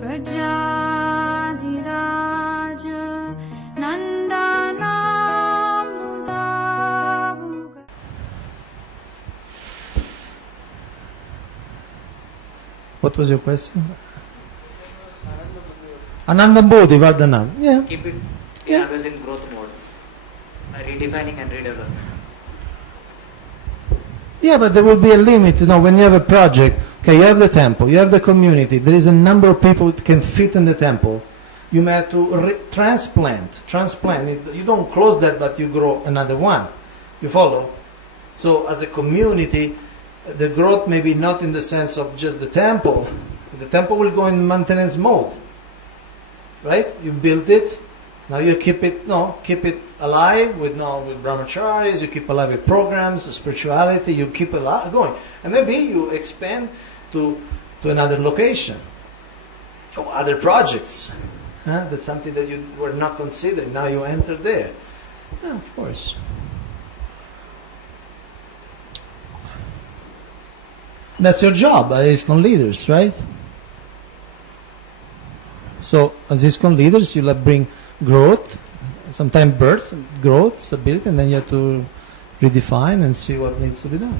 What was your question? Anandam Bodhi, Vardhanam. Yeah. Keep it always in growth mode. Redefining and redeveloping. Yeah, but there will be a limit. You know, when you have a project, okay, you have the temple, you have the community, there is a number of people that can fit in the temple. You may have to transplant. You don't close that, but you grow another one. You follow? So as a community, the growth may be not in the sense of just the temple. The temple will go in maintenance mode. Right? You built it. Now you keep it alive with brahmacharis, you keep alive with programs, spirituality, you keep it going. And maybe you expand to another location or other projects. That's something that you were not considering. Now you enter there. Yeah, of course. That's your job as ISKCON leaders, right? So as ISKCON leaders, you'll bring growth, sometimes birth, growth, stability, and then you have to redefine and see what needs to be done.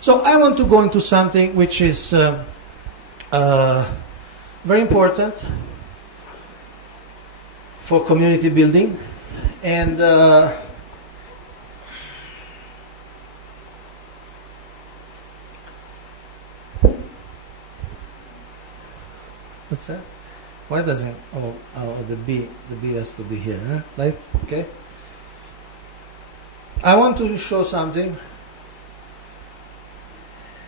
So I want to go into something which is very important for community building, and what's that? Why doesn't the B has to be here? Huh? Like, okay. I want to show something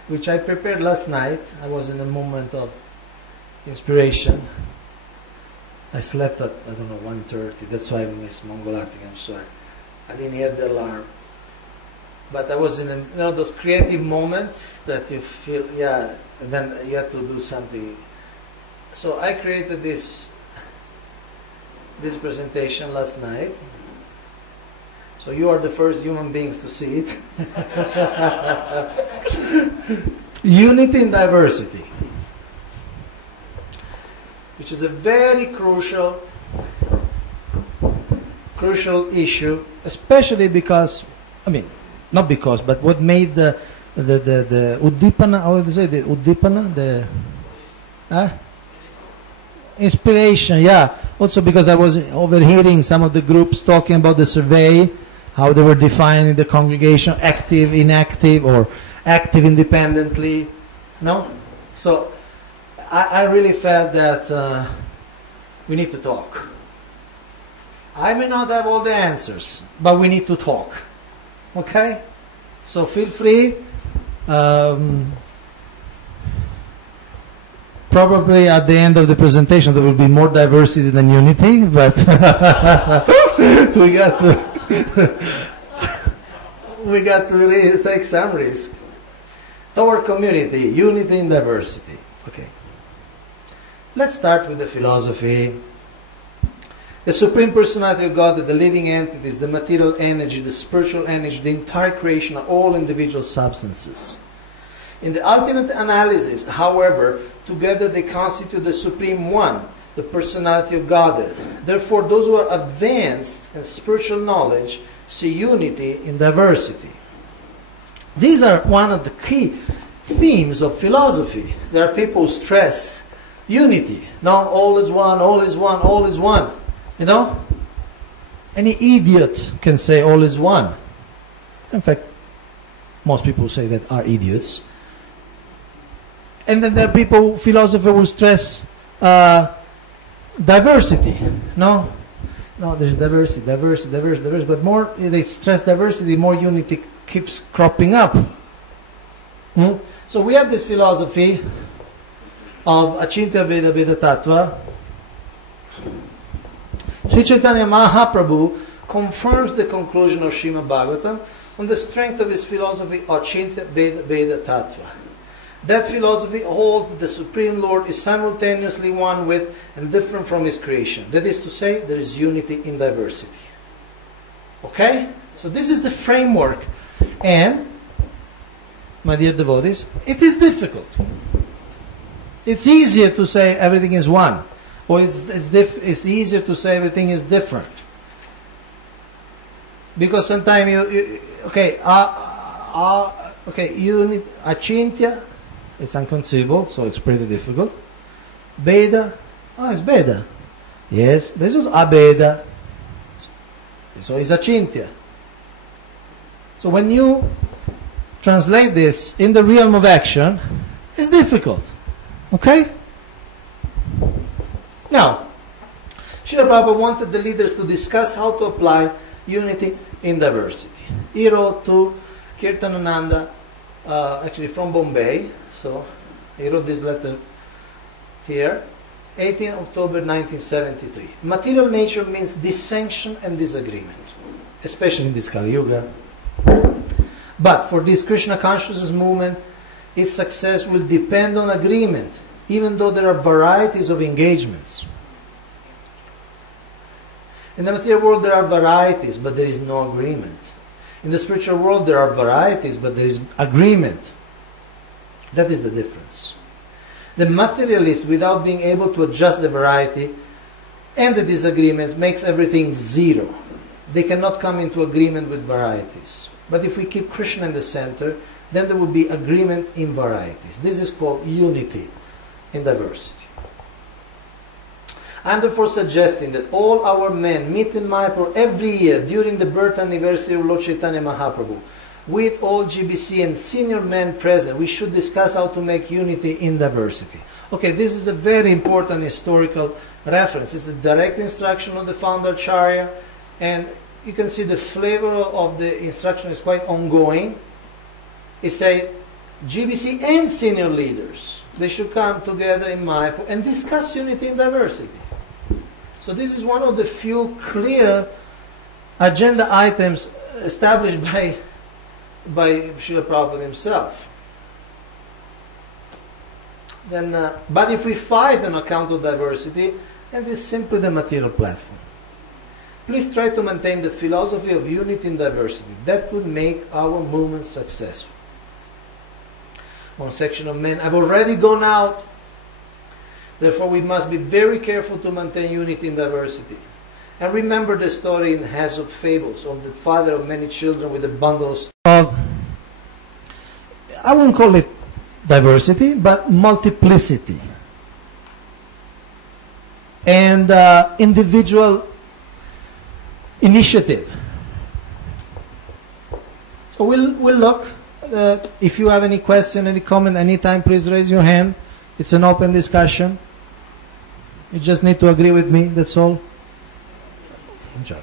which I prepared last night. I was in a moment of inspiration. I slept at 1:30. That's why I missed Mongol Arctic. I'm sorry. I didn't hear the alarm. But I was in those creative moments that you feel, and then you have to do something. So I created this presentation last night. So you are the first human beings to see it. Unity in diversity, which is a very crucial issue, especially because, not because, but what made the Uddipana, how would you say, the Uddipana, inspiration, yeah. Also because I was overhearing some of the groups talking about the survey, how they were defining the congregation, active, inactive, or active independently. No? So I really felt that we need to talk. I may not have all the answers, but we need to talk. Okay? So feel free. Probably at the end of the presentation there will be more diversity than unity, but we got to take some risk. Our community, unity in diversity. Okay. Let's start with the philosophy. The Supreme Personality of God, the living entities, the material energy, the spiritual energy, the entire creation are all individual substances. In the ultimate analysis, however, together they constitute the Supreme One, the Personality of Godhead. Therefore, those who are advanced in spiritual knowledge see unity in diversity. These are one of the key themes of philosophy. There are people who stress unity. No, all is one, all is one, all is one. You know? Any idiot can say all is one. In fact, most people who say that are idiots. And then there are people, philosophers, who stress diversity. No, there is diversity, but more they stress diversity, more unity keeps cropping up. So we have this philosophy of Achintya Veda Veda Tattva. Sri Chaitanya Mahaprabhu confirms the conclusion of Srimad Bhagavatam on the strength of his philosophy of Achintya Veda Veda Tattva. That philosophy holds that the Supreme Lord is simultaneously one with and different from His creation. That is to say, there is unity in diversity. Okay? So this is the framework. And, my dear devotees, it is difficult. It's easier to say everything is one, or it's easier to say everything is different. Because sometimes you need achintya, it's unconceivable, so it's pretty difficult. Beda, it's Beda. Yes, this is Abeda, so it's achintya. So when you translate this in the realm of action, it's difficult. Okay? Now, Srila Prabhupada wanted the leaders to discuss how to apply unity in diversity. He wrote to Kirtanananda, actually from Bombay, so he wrote this letter here, 18 October 1973. Material nature means dissension and disagreement, especially in this Kali Yuga. But for this Krishna consciousness movement, its success will depend on agreement, even though there are varieties of engagements. In the material world there are varieties, but there is no agreement. In the spiritual world there are varieties, but there is agreement. That is the difference. The materialist, without being able to adjust the variety and the disagreements, makes everything zero. They cannot come into agreement with varieties. But if we keep Krishna in the center, then there will be agreement in varieties. This is called unity in diversity. I am therefore suggesting that all our men meet in Mayapur every year during the birth anniversary of Lord Chaitanya Mahaprabhu. With all GBC and senior men present, we should discuss how to make unity in diversity. Okay, this is a very important historical reference. It's a direct instruction of the founder Acharya, and you can see the flavor of the instruction is quite ongoing. It says GBC and senior leaders, they should come together in Mayapur and discuss unity in diversity. So this is one of the few clear agenda items established by Srila Prabhupada himself. Then, but if we fight on account of diversity, then this is simply the material platform. Please try to maintain the philosophy of unity in diversity. That would make our movement successful. One section of men have already gone out. Therefore, we must be very careful to maintain unity in diversity. And remember the story in Aesop Fables of the father of many children with a bundle of, I won't call it diversity, but multiplicity. And individual initiative. So we'll look. If you have any question, any comment, anytime, please raise your hand. It's an open discussion. You just need to agree with me, that's all. I'm joking.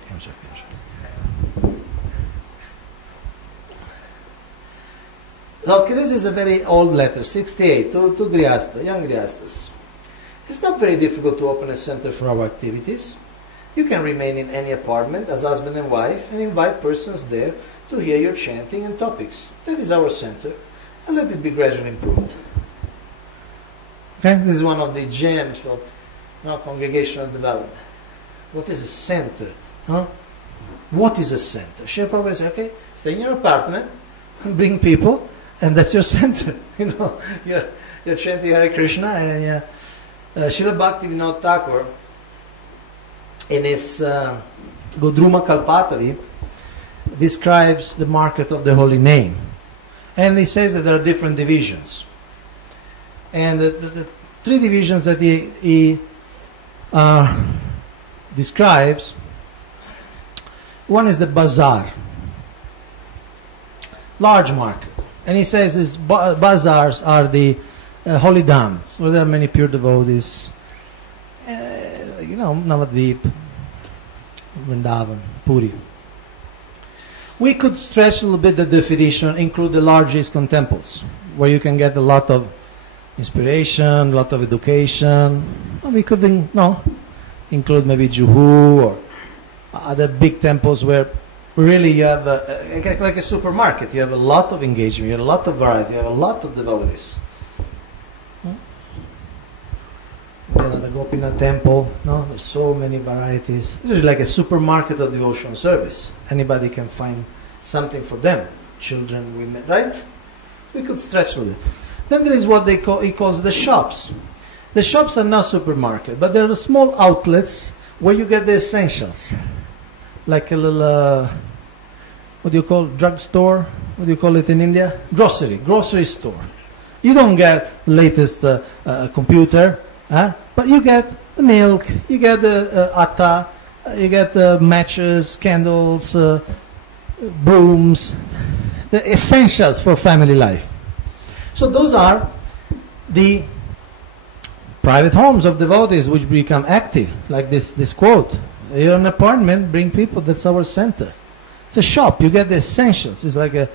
Okay, this is a very old letter, 68, to Grihastha, young Grihasthas. It's not very difficult to open a center for our activities. You can remain in any apartment as husband and wife and invite persons there to hear your chanting and topics. That is our center, and let it be gradually improved. Okay, this is one of the gems of congregational development. What is a center? Huh? What is a center? Srila Prabhupada says, okay, stay in your apartment, bring people, and that's your center. You're chanting Hare Krishna, and Srila Bhaktivinoda Thakur, in his Godruma Kalpatavi, describes the market of the holy name. And he says that there are different divisions. And the three divisions that he describes, one is the bazaar, large market. And he says these bazaars are the holy dhams, where there are many pure devotees. Navadvip, Vrindavan, Puri. We could stretch a little bit the definition, include the large ISKCON temples, where you can get a lot of inspiration, a lot of education. We could include maybe Juhu or other big temples where really you have like a supermarket. You have a lot of engagement, you have a lot of variety, you have a lot of devotees. The Gopinath temple, there's so many varieties. It's like a supermarket of devotional service. Anybody can find something for them. Children, women, right? We could stretch a little bit. Then there is what he calls the shops. The shops are not supermarket, but they're the small outlets where you get the essentials, like a little, what do you call drugstore? What do you call it in India? Grocery store. You don't get the latest computer, but you get the milk, you get the atta, you get the matches, candles, brooms, the essentials for family life. So those are the private homes of devotees which become active, like this quote. You're an apartment, bring people, that's our center. It's a shop, you get the essentials. It's like a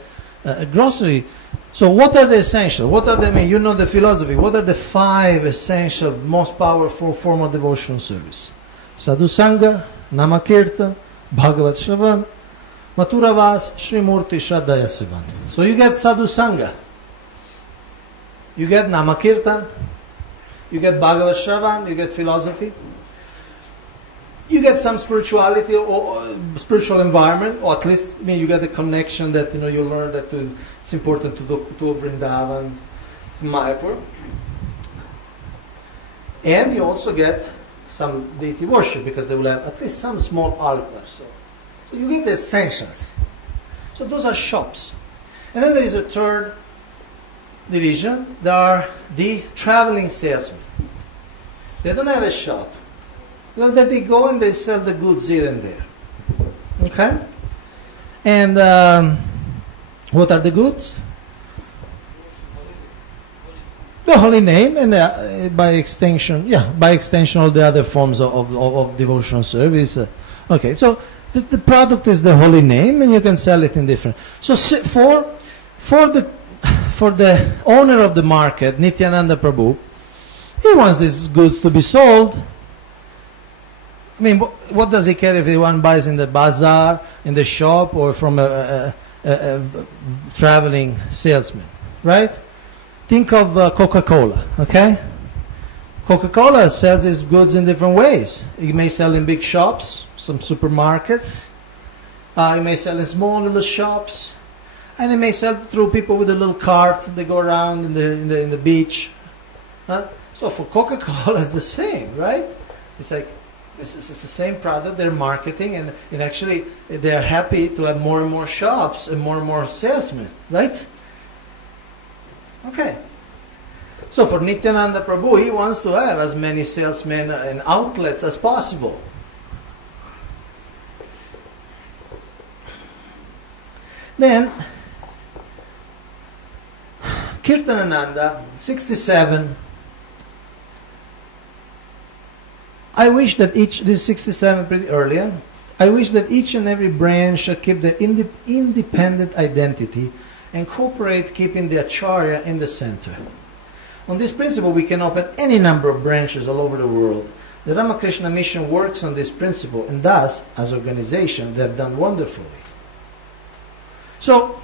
grocery. So what are the essentials? What are the, you know the philosophy. What are the 5 essential, most powerful form of devotional service? Sadhu Sangha, Namakirtan, Bhagavat Shravan, Maturavas, Srimurti, Shraddhaya Sevan. So you get Sadhu Sangha. You get Namakirtan, you get Bhagavat Shravan, you get philosophy, you get some spirituality or spiritual environment, or at least you get a connection that you learn that it's important to go to Vrindavan, Mayapur, and you also get some deity worship because they will have at least some small altar. So you get the essentials. So those are shops, and then there is a third division. There are the traveling salesmen. They don't have a shop. That they go and they sell the goods here and there. Okay? And what are the goods? The holy name, and by extension all the other forms of devotional service. Okay, so the product is the holy name, and you can sell it in different. So for the owner of the market, Nityananda Prabhu, he wants these goods to be sold. I mean, what does he care if one buys in the bazaar, in the shop, or from a traveling salesman, right? Think of Coca-Cola, okay? Coca-Cola sells its goods in different ways. It may sell in big shops, some supermarkets. It may sell in small little shops. And it may sell through people with a little cart. They go around in the beach. So for Coca-Cola, it's the same, right? It's like it's the same product. They're marketing, and actually they're happy to have more and more shops and more salesmen, right? Okay. So for Nityananda Prabhu, he wants to have as many salesmen and outlets as possible. Then Kirtanananda, 67. I wish that this is 67 pretty earlier. I wish that each and every branch should keep the independent identity and cooperate, keeping the acharya in the center. On this principle, we can open any number of branches all over the world. The Ramakrishna Mission works on this principle, and thus, as organization, they have done wonderfully. So,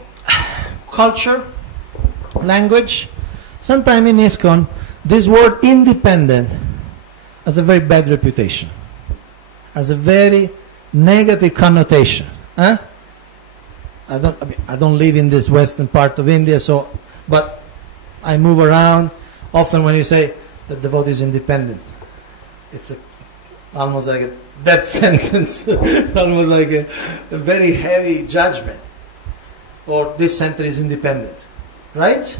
culture, language. Sometime in ISKCON, this word independent has a very bad reputation, has a very negative connotation. I don't live in this western part of India, but I move around. Often when you say that devotee is independent, it's almost like a death sentence. It's almost like a very heavy judgment. Or this center is independent. Right?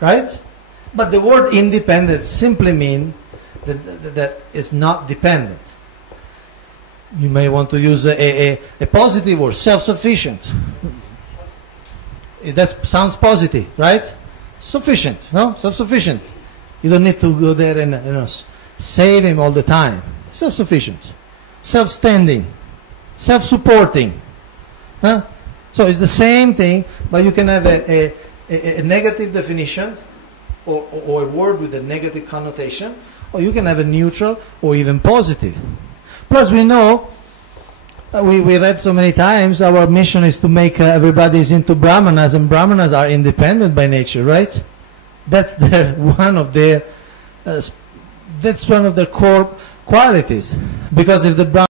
Right? But the word independent simply means that it's not dependent. You may want to use a positive word, self-sufficient. That sounds positive, right? Sufficient, no? Self-sufficient. You don't need to go there and save him all the time. Self-sufficient. Self-standing. Self-supporting. Huh? So it's the same thing, but you can have a negative definition or a word with a negative connotation, or you can have a neutral or even positive. Plus we know, we read so many times, our mission is to make everybody into Brahmanas, and Brahmanas are independent by nature, right? That's one of their core qualities. Because if the